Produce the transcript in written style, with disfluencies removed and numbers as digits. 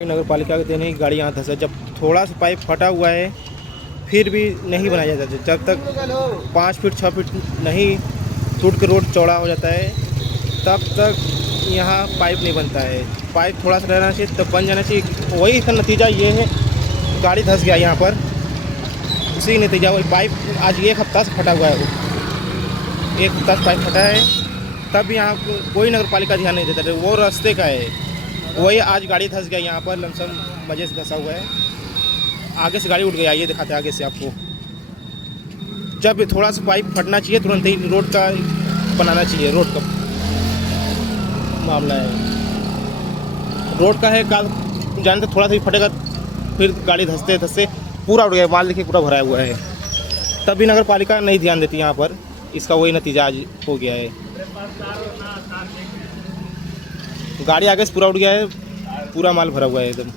नगर पालिका के देने की गाड़ी यहाँ धंसा। जब थोड़ा सा पाइप फटा हुआ है फिर भी नहीं बनाया जाता। जब तक 5 फीट 6 फीट नहीं टूट के रोड चौड़ा हो जाता है तब तक यहाँ पाइप नहीं बनता है। पाइप थोड़ा सा रहना चाहिए तब बन जाना चाहिए। वही इसका नतीजा ये है, गाड़ी धंस गया यहाँ पर। उसी नतीजा वही पाइप आज 1 हफ्ता से फटा हुआ है। 1 हफ्ता से पाइप फटा है तब यहाँ कोई नगर पालिका ध्यान नहीं देता। वो रास्ते का है, वही आज गाड़ी धंस गया यहाँ पर। लमसम मजे से धंसा हुआ है। आगे से गाड़ी उठ गया, ये दिखाते हैं आगे से आपको। जब थोड़ा सा पाइप फटना चाहिए तुरंत ही रोड का बनाना चाहिए। रोड का मामला है, रोड का है। जानते थोड़ा सा ही फटेगा फिर गाड़ी धंसते धंसते पूरा उड़ गया। माल देखिए पूरा भरा हुआ है। तब भी नगर पालिका नहीं ध्यान देती यहाँ पर। इसका वही नतीजा आज हो गया है। गाड़ी आगे से पूरा उड़ गया है, पूरा माल भरा हुआ है एकदम।